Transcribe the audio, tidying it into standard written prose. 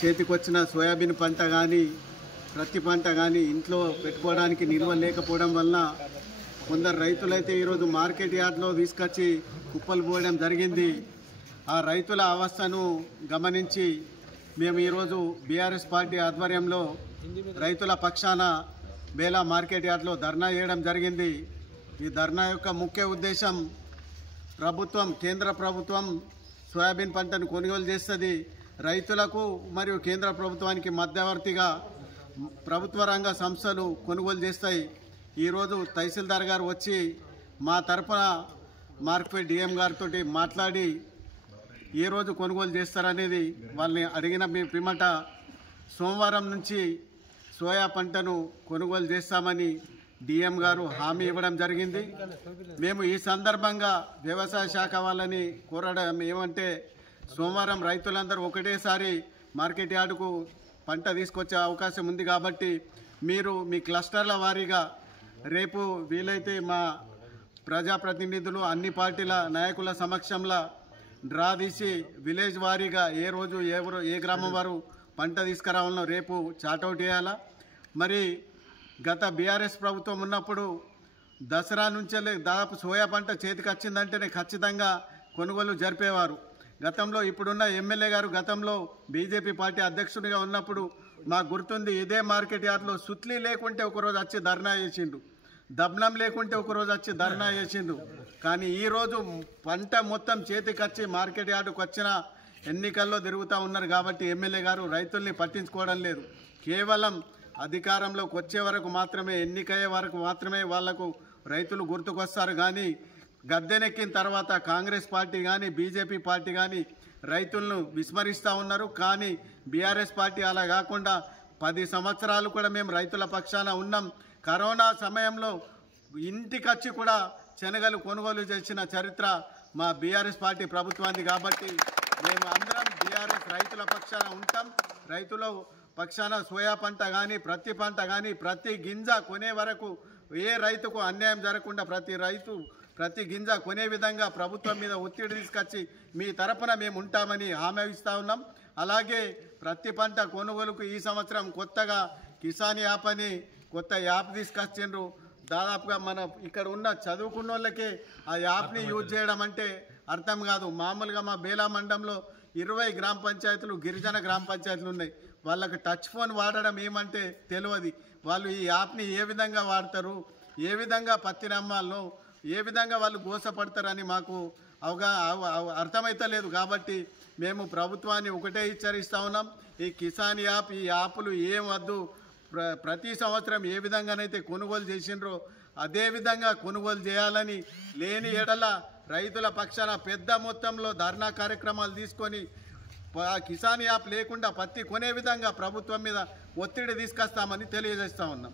చేతికొచ్చిన సోయాబీన్ పంట కానీ ప్రతి పంట కానీ ఇంట్లో పెట్టుకోవడానికి నిల్వ లేకపోవడం వలన కొందరు రైతులైతే ఈరోజు మార్కెట్ యార్డ్లో తీసుకొచ్చి కుప్పలు పోయడం జరిగింది. ఆ రైతుల అవస్థను గమనించి మేము ఈరోజు బీఆర్ఎస్ పార్టీ ఆధ్వర్యంలో రైతుల పక్షాన బేలా మార్కెట్ యార్డ్లో ధర్నా చేయడం జరిగింది. ఈ ధర్నా యొక్క ముఖ్య ఉద్దేశం కేంద్ర ప్రభుత్వం సోయాబీన్ పంటను కొనుగోలు చేస్తుంది. రైతులకు మరియు కేంద్ర ప్రభుత్వానికి మధ్యవర్తిగా ప్రభుత్వ రంగ సంస్థలు కొనుగోలు చేస్తాయి. ఈరోజు తహసీల్దార్ గారు వచ్చి మా తరఫున మార్కెట్ డిఎం గారితో మాట్లాడి ఏ రోజు కొనుగోలు చేస్తారనేది వాళ్ళని అడిగిన పిమ్మట సోమవారం నుంచి సోయా పంటను కొనుగోలు చేస్తామని డిఎం గారు హామీ ఇవ్వడం జరిగింది. మేము ఈ సందర్భంగా వ్యవసాయ శాఖ వాళ్ళని కోరడం ఏమంటే సోమవారం రైతులందరూ ఒకటేసారి మార్కెట్ యార్డుకు పంట తీసుకొచ్చే అవకాశం ఉంది కాబట్టి మీరు మీ క్లస్టర్ల వారీగా రేపు వీలైతే మా ప్రజాప్రతినిధులు అన్ని పార్టీల నాయకుల సమక్షంలో డ్రా తీసి విలేజ్ వారీగా ఏ రోజు ఏ గ్రామం వారు పంట తీసుకురావాలనో రేపు చాటౌట్ చేయాలా. మరి గత బీఆర్ఎస్ ప్రభుత్వం ఉన్నప్పుడు దసరా నుంచే దాదాపు సోయా పంట చేతికి వచ్చిందంటేనే ఖచ్చితంగా కొనుగోలు జరిపేవారు. గతంలో ఇప్పుడున్న ఎమ్మెల్యే గారు గతంలో బీజేపీ పార్టీ అధ్యక్షుడిగా ఉన్నప్పుడు మాకు గుర్తుంది, ఇదే మార్కెట్ యార్డ్లో సుత్లీ లేకుంటే ఒకరోజు వచ్చి ధర్నా చేసిండు, దబ్నం లేకుంటే ఒకరోజు వచ్చి ధర్నా చేసిండు. కానీ ఈరోజు పంట మొత్తం చేతికి వచ్చి మార్కెట్ యార్డుకు వచ్చిన ఎన్నికల్లో తిరుగుతూ ఉన్నారు కాబట్టి ఎమ్మెల్యే గారు రైతుల్ని పట్టించుకోవడం లేదు. కేవలం అధికారంలోకి వచ్చే వరకు మాత్రమే, ఎన్నికయ్యే వరకు మాత్రమే వాళ్లకు రైతులు గుర్తుకొస్తారు. కానీ గద్దెనెక్కిన తర్వాత కాంగ్రెస్ పార్టీ కానీ బీజేపీ పార్టీ కానీ రైతులను విస్మరిస్తూ ఉన్నారు. కానీ బీఆర్ఎస్ పార్టీ అలా కాకుండా 10 సంవత్సరాలు కూడా మేము రైతుల పక్షాన ఉన్నాం. కరోనా సమయంలో ఇంటికొచ్చి కూడా శనగలు కొనుగోలు చేసిన చరిత్ర మా బీఆర్ఎస్ పార్టీ ప్రభుత్వాన్ని. కాబట్టి మేము అందరం బీఆర్ఎస్ రైతుల పక్షాన ఉంటాం. రైతుల పక్షాన సోయా పంట కానీ ప్రతి పంట కానీ ప్రతి గింజ కొనే వరకు ఏ రైతుకు అన్యాయం జరగకుండా ప్రతి గింజ కొనే విధంగా ప్రభుత్వం మీద ఒత్తిడి తీసుకొచ్చి మీ తరపున మేము ఉంటామని హామీ ఇస్తూ ఉన్నాం. అలాగే ప్రతి పంట కొనుగోలుకు ఈ సంవత్సరం కొత్తగా కిసాన్ యాప్ అని కొత్త యాప్ తీసుకొచ్చిండ్రు. దాదాపుగా మన ఇక్కడ ఉన్న చదువుకున్న వాళ్ళకే ఆ యాప్ని యూజ్ చేయడం అంటే అర్థం కాదు. మామూలుగా మా బేలా మండలంలో 20 గ్రామ పంచాయతీలు గిరిజన గ్రామ పంచాయతీలు ఉన్నాయి. వాళ్ళకి టచ్ ఫోన్ వాడడం ఏమంటే తెలియదు. వాళ్ళు ఈ యాప్ని ఏ విధంగా వాడతారు, ఏ విధంగా పత్తి నమ్మాలను, ఏ విధంగా వాళ్ళు గోసపడతారని మాకు అర్థమైతలేదు. కాబట్టి మేము ప్రభుత్వాన్ని ఒకటే హెచ్చరిస్తూ ఉన్నాం, ఈ కిసాన్ యాప్ ఈ యాప్లు ఏం వద్దు. ప్రతి సంవత్సరం ఏ విధంగానైతే కొనుగోలు చేసిండ్రో అదే విధంగా కొనుగోలు చేయాలని, లేని ఎడల రైతుల పక్షాన పెద్ద మొత్తంలో ధర్నా కార్యక్రమాలు తీసుకొని కిసాన్ యాప్ లేకుండా పత్తి కొనే విధంగా ప్రభుత్వం మీద ఒత్తిడి తీసుకొస్తామని తెలియజేస్తా ఉన్నాం.